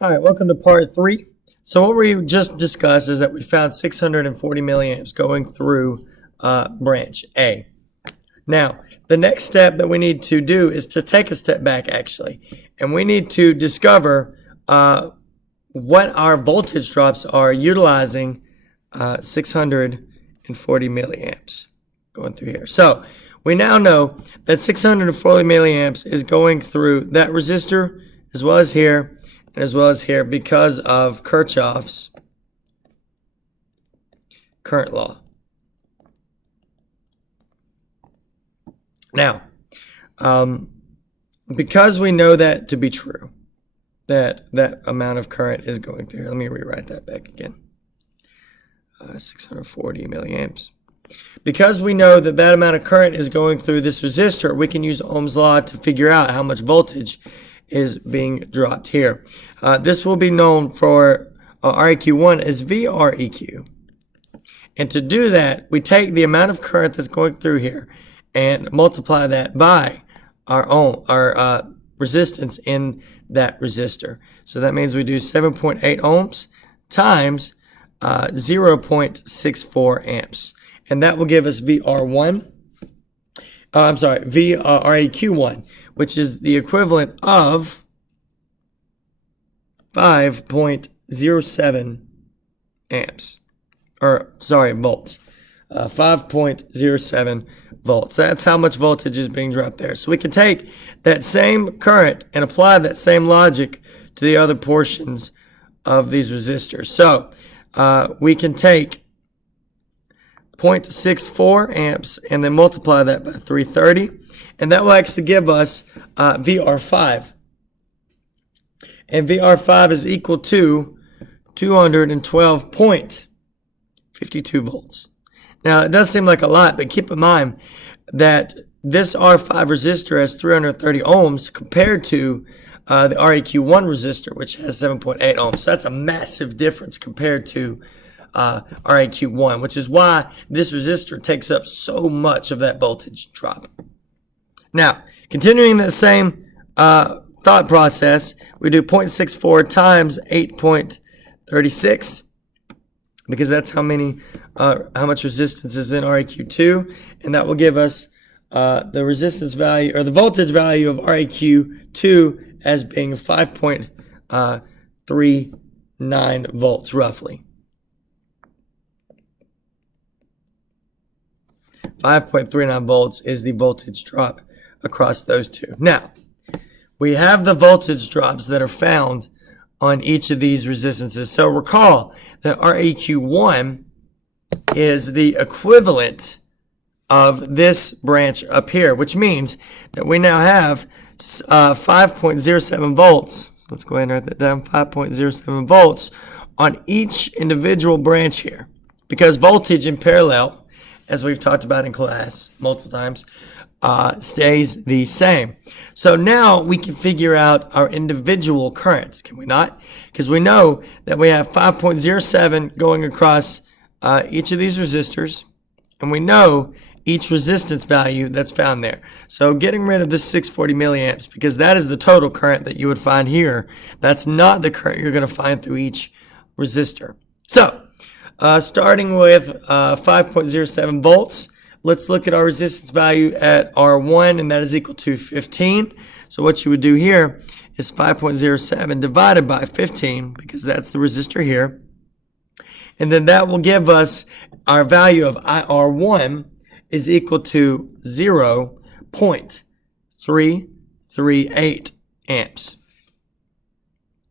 All right, welcome to part 3. So what we just discussed is that we found 640 milliamps going through branch A. Now, the next step that we need to do is to take a step back, actually, and we need to discover what our voltage drops are utilizing 640 milliamps going through here. So we now know that 640 milliamps is going through that resistor as well as here and as well as here because of Kirchhoff's current law. Now, because we know that to be true, that amount of current is going through. Let me rewrite that back again. 640 milliamps. Because we know that that amount of current is going through this resistor, we can use Ohm's law to figure out how much voltage is being dropped here. This will be known for REQ1 as VREQ. And to do that, we take the amount of current that's going through here and multiply that by our resistance in that resistor. So that means we do 7.8 ohms times 0.64 amps. And that will give us VREQ1, which is the equivalent of 5.07 amps. Volts. 5.07 volts. That's how much voltage is being dropped there. So we can take that same current and apply that same logic to the other portions of these resistors. So we can take 0.64 amps and then multiply that by 330, and that will actually give us VR5. And VR5 is equal to 212.52 volts. Now, it does seem like a lot, but keep in mind that this R5 resistor has 330 ohms compared to the REQ1 resistor, which has 7.8 ohms. So that's a massive difference compared to REQ1, which is why this resistor takes up so much of that voltage drop. Now, continuing that same thought process, we do 0.64 times 8.36 because that's how much resistance is in REQ2, and that will give us the resistance value or the voltage value of REQ2 as being 5.39 volts roughly. 5.39 volts is the voltage drop across those two. Now, we have the voltage drops that are found on each of these resistances. So recall that REQ1 is the equivalent of this branch up here, which means that we now have 5.07 volts. So let's go ahead and write that down, 5.07 volts on each individual branch here. Because voltage in parallel, as we've talked about in class multiple times, stays the same. So now we can figure out our individual currents, can we not? Because we know that we have 5.07 going across each of these resistors, and we know each resistance value that's found there. So getting rid of this 640 milliamps, because that is the total current that you would find here. That's not the current you're going to find through each resistor. So starting with 5.07 volts, let's look at our resistance value at R1, and that is equal to 15. So what you would do here is 5.07 divided by 15, because that's the resistor here. And then that will give us our value of R1 is equal to 0.338 amps.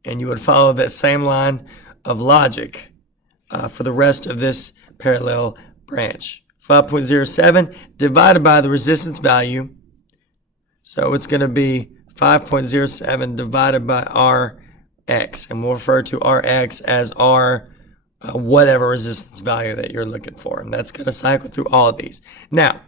And you would follow that same line of logic for the rest of this parallel branch. 5.07 divided by the resistance value. So it's going to be 5.07 divided by Rx. And we'll refer to Rx as R whatever resistance value that you're looking for. And that's going to cycle through all of these. Now,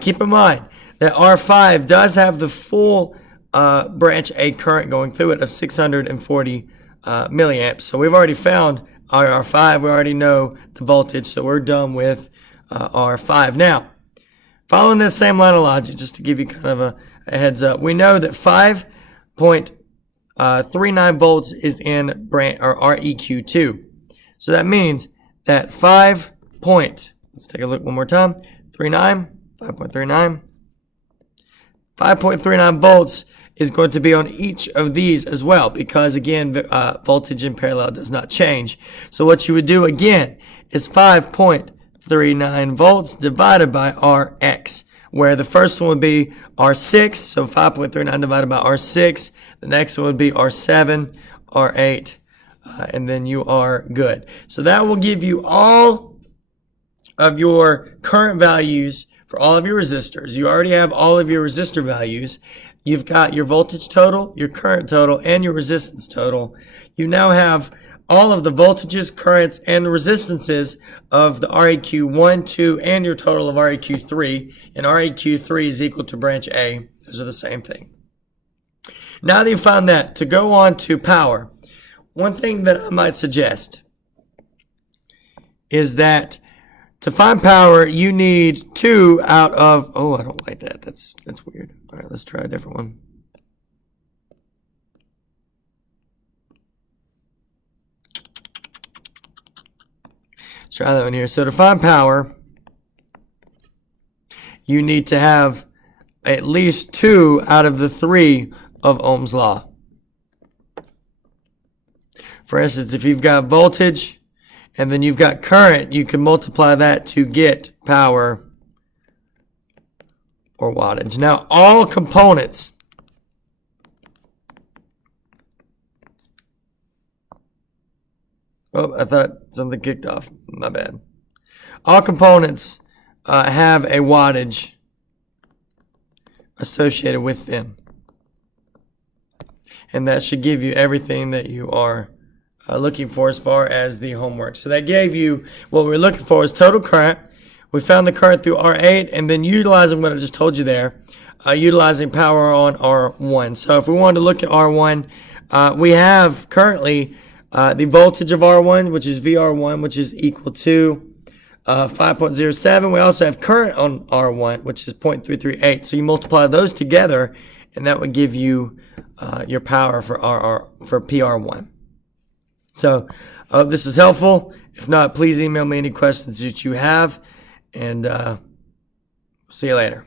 keep in mind that R5 does have the full branch A current going through it of 640 milliamps. So we've already found our R5. We already know the voltage. So we're done with R5. Now, following this same line of logic, just to give you kind of a heads up, we know that 5.07 39 volts is in REQ2. So that means that let's take a look one more time. 5.39 volts is going to be on each of these as well, because again, voltage in parallel does not change. So what you would do again is 5.39 volts divided by Rx, where the first one would be R6, so 5.39 divided by R6. The next one would be R7, R8, and then you are good. So that will give you all of your current values for all of your resistors. You already have all of your resistor values. You've got your voltage total, your current total, and your resistance total. You now have all of the voltages, currents, and resistances of the REQ1, 2, and your total of REQ3. And REQ3 is equal to branch A. Those are the same thing. Now that you found that, to go on to power, one thing that I might suggest is that to find power, you need 2 out of... Oh, I don't like that. That's weird. All right, let's try a different one. Let's try that one here. So to find power, you need to have at least 2 out of the 3 of Ohm's law. For instance, if you've got voltage and then you've got current, you can multiply that to get power or wattage. Now, all components oh, I thought something kicked off. My bad. All components have a wattage associated with them. And that should give you everything that you are looking for as far as the homework. So that gave you what we're looking for is total current. We found the current through R8, and then utilizing what I just told you there, utilizing power on R1. So if we wanted to look at R1, we have currently the voltage of R1, which is VR1, which is equal to 5.07. We also have current on R1, which is 0.338. So you multiply those together, and that would give you your power for PR1. So I hope this is helpful. If not, please email me any questions that you have, and see you later.